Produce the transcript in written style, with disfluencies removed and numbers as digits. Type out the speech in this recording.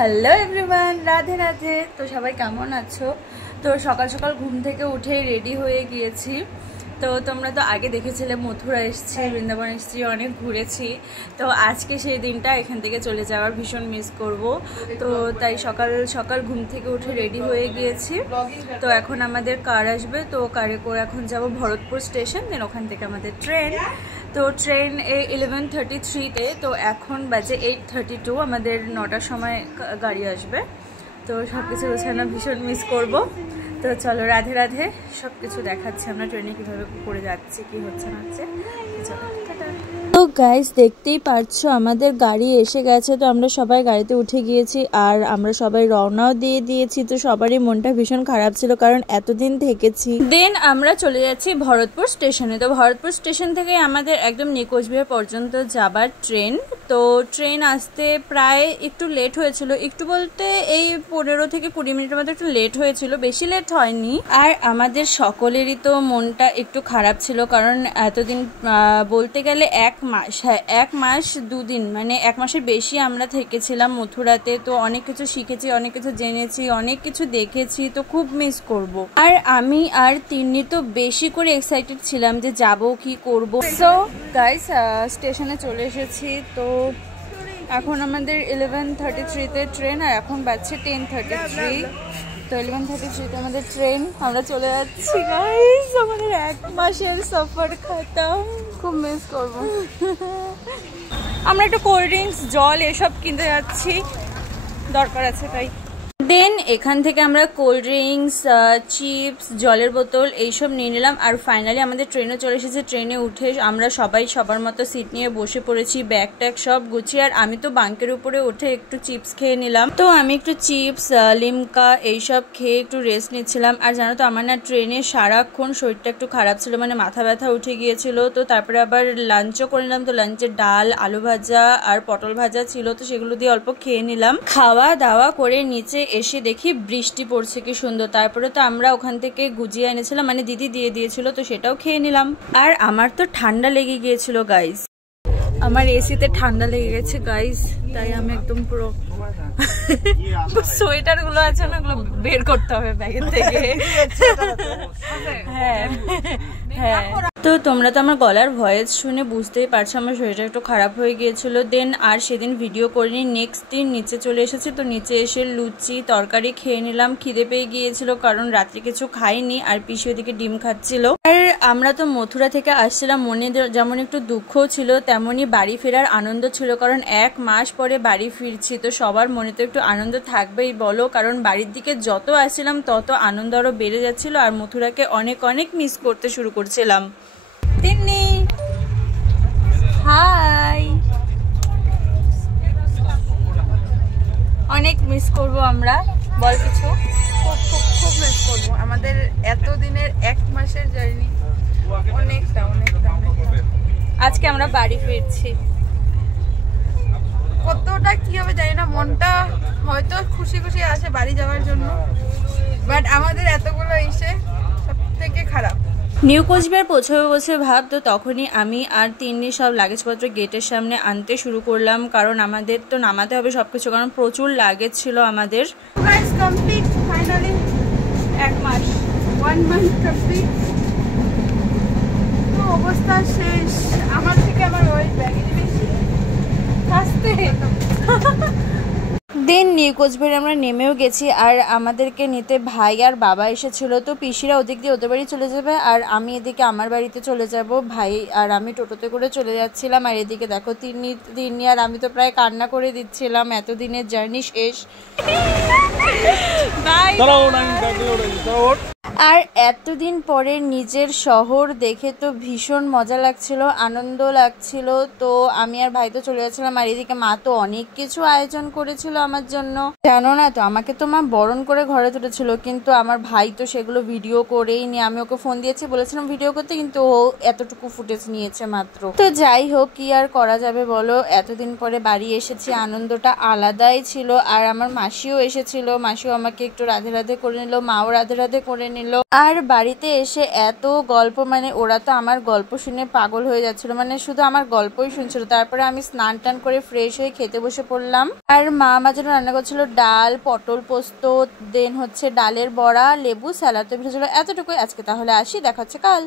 Hello everyone, Radhe Radhe. তো সবাই কেমন আছো? তো সকাল সকাল ঘুম থেকে উঠে রেডি হয়ে গিয়েছি। তো তোমরা তো আগে দেখেছিলে মথুরা এসেছি, বৃন্দাবন এসেছি, অনেক ঘুরেছি। তো আজকে সেই দিনটা এখান থেকে চলে যাওয়ার ভীষণ মিস করব। তো তাই সকাল সকাল ঘুম থেকে উঠে রেডি হয়ে গিয়েছি। তো এখন আমাদের কার আসবে, তো কারে করে এখন যাব ভরতপুর স্টেশন, দেন ওখান থেকে আমাদের ট্রেন। তো ট্রেন 11:33-তে, তো এখন বাজে 8:32, আমাদের 9টার সময় গাড়ি আসবে। তো সব কিছু গোছানো ভীষণ মিস করব। তো চলো, রাধে রাধে। সব কিছু দেখাচ্ছি আমরা ট্রেনে কীভাবে করে যাচ্ছি, কী হচ্ছে না হচ্ছে। চলো, টাটা। তো গাইস, দেখতেই পারছো আমাদের গাড়ি এসে গেছে। তো আমরা সবাই গাড়িতে উঠে গিয়েছি আর আমরা সবাই রওনাও দিয়ে দিয়েছি। তো সবারই মনটা ভীষণ খারাপ ছিল, কারণ এতদিন থেকেছি। দেন আমরা চলে যাচ্ছি ভরতপুর স্টেশনে। তো ভরতপুর স্টেশন থেকে আমাদের একদম নিউ কোচবিহার পর্যন্ত যাবার ট্রেন। তো ট্রেন আসতে প্রায় একটু লেট হয়েছিল, একটু বলতে এই 15 থেকে 20 মিনিটের মধ্যে একটু লেট হয়েছিল, বেশি লেট হয়নি। আর আমাদের সকলেরই তো মনটা একটু খারাপ ছিল, কারণ এতদিন বলতে গেলে 1 মাস, হ্যাঁ 1 মাস 2 দিন, মানে 1 মাসের বেশি আমরা থেকেছিলাম মথুরাতে। তো অনেক কিছু শিখেছি, অনেক কিছু জেনেছি, অনেক কিছু দেখেছি। তো খুব মিস করব। আর আমি আর তিন্নি তো বেশি করে এক্সাইটেড ছিলাম যে যাব, কি করব। সো গাইস, স্টেশনে চলে এসেছি। তো এখন আমাদের 11:33-তে ট্রেন, আর এখন বাজছে 10:33। তো 11:33-তে আমাদের ট্রেন, আমরা চলে যাচ্ছি গাইস। আমাদের 1 মাসের সফর খতম, খুব মিস করব। আমরা একটু কোল্ড ড্রিঙ্কস, জল এসব কিনতে যাচ্ছি, দরকার আছে তাই। দেন এখান থেকে আমরা কোল্ড ড্রিঙ্কস, চিপস, জলের বোতল এইসব নিয়ে নিলাম। আর ফাইনালি আমাদের ট্রেনে চলে এসেছে। ট্রেনে উঠে আমরা সবাই সবার মতো সিট নিয়ে বসে পড়েছি, ব্যাগ ট্যাগ সব গুছিয়ে। আর আমি তো বাঙ্কের উপরে উঠে একটু চিপস খেয়ে নিলাম। তো আমি একটু চিপস, লিমকা এইসব খেয়ে একটু রেস্ট নিচ্ছিলাম। আর জানো তো আমার না ট্রেনে সারাক্ষণ শরীরটা একটু খারাপ ছিল, মানে মাথা ব্যথা উঠে গিয়েছিল। তো তারপরে আবার লাঞ্চও করে নিলাম। তো লাঞ্চে ডাল, আলু ভাজা আর পটল ভাজা ছিল, তো সেগুলো দিয়ে অল্প খেয়ে নিলাম। খাওয়া দাওয়া করে নিচে এসে দেখি বৃষ্টি পড়ছে, কি সুন্দর। তারপরে তো আমরা ওখান থেকে গুজিয়া এনেছিলাম, মানে দিদি দিয়ে দিয়েছিল, তো সেটাও খেয়ে নিলাম। আর আমার তো ঠান্ডা লেগে গিয়েছিল গাইস, আমার এসিতে ঠান্ডা লেগে গেছে গাইস। তাই আমি একদম পুরো সোয়েটার গুলো আছে না, ওগুলো বের করতে হবে ব্যাগের থেকে। হ্যাঁ হ্যাঁ। তো তোমরা তো আমার গলার ভয়েস শুনে বুঝতেই পারছো আমার শরীরটা একটু খারাপ হয়ে গিয়েছিল। দেন আর সেদিন ভিডিও করিনি। নেক্সট দিন নিচে চলে এসেছি। তো নিচে এসে লুচি তরকারি খেয়ে নিলাম, খিদে পেয়ে গিয়েছিল, কারণ রাত্রে কিছু খাইনি। আর পিসি ওদিকে ডিম খাচ্ছিল। আর আমরা তো মথুরা থেকে আসছিলাম, মনে যেমন একটু দুঃখ ছিল, তেমনই বাড়ি ফেরার আনন্দ ছিল, কারণ 1 মাস পরে বাড়ি ফিরছি। তো সবার মনে তো একটু আনন্দ থাকবেই বলো, কারণ বাড়ির দিকে যত আসছিলাম তত আনন্দ আরো বেড়ে যাচ্ছিল। আর মথুরাকে অনেক অনেক মিস করতে শুরু করছিলাম। তিন্নি হাই, অনেক মিস করব আমরা, বল কিছু। খুব খুব খুব মিস করবো আমাদের এতদিনের 1 মাসের জার্নি, অনেকটা অনেকটা অনেকটা। আজকে আমরা বাড়ি ফিরছি, কতটা কি হবে জানি না, মনটা হয়তো খুশি খুশি আছে বাড়ি যাওয়ার জন্য, বাট আমাদের এতগুলো এসে সব থেকে খারাপ। নিউ কোচবিহার পৌঁছবে ভাব। তো তখনই আমি আর তিন্নি সব লাগেজপত্র গেটের সামনে আনতে শুরু করলাম, কারণ আমাদের তো নামাতে হবে সবকিছু, কারণ প্রচুর লাগেজ ছিল আমাদের। গাইস কমপ্লিট, ফাইনালি 1 মাস, 1 মান্থ কমপ্লিট। তো অবস্থা শেষ, আমার থেকে আমার ওই ব্যাগেজ বেশি আসতে। দেন নিউ কোচবিহারে আমরা নেমেও গেছি, আর আমাদেরকে নিতে ভাই আর বাবা এসেছিল। তো পিসিরা ওদিক দিয়ে ওদের বাড়ি চলে যাবে, আর আমি এদিকে আমার বাড়িতে চলে যাব। ভাই আর আমি টোটোতে করে চলে যাচ্ছিলাম। আর এদিকে দেখো তিন্নি আর আমি তো প্রায় কান্না করে দিচ্ছিলাম, এতদিনের জার্নি শেষ। আর এতদিন পরে নিজের শহর দেখে তো ভীষণ মজা লাগছিল, আনন্দ লাগছিল। তো আমি আর ভাই তো চলে যাচ্ছিলাম। আর এদিকে মা তো অনেক কিছু আয়োজন করেছিল আমার জন্য, জানো না তো। আমাকে তো মা বরণ করে ঘরে তুলেছিল, কিন্তু আমার ভাই তো সেগুলো ভিডিও করেই নি। আমি ওকে ফোন দিয়েছি, বলেছিলাম ভিডিও করতে, কিন্তু ও এতটুকু ফুটেজ নিয়েছে মাত্র। তো যাই হোক, কি আর করা যাবে বলো, এতদিন পরে বাড়ি এসেছি, আনন্দটা আলাদাই ছিল। আর আমার মাসিও এসেছিল, মাসিও আমাকে একটু রাধে রাধে করে নিল, মাও রাধে রাধে করে নিল। আর বাড়িতে এসে এত গল্প, মানে ওরা তো আমার গল্প শুনে পাগল হয়ে যাচ্ছিল, মানে শুধু আমার গল্পই শুনছিল। তারপরে আমি স্নান টান করে ফ্রেশ হয়ে খেতে বসে পড়লাম। আর মা আমার জন্য জন্য রান্না করছিল ডাল, পটল পোস্ত, দেন হচ্ছে ডালের বড়া, লেবু, স্যালাড। তো ভিডিও ছিল এতটুকুই আজকে, তাহলে আসি, দেখা হচ্ছে কাল।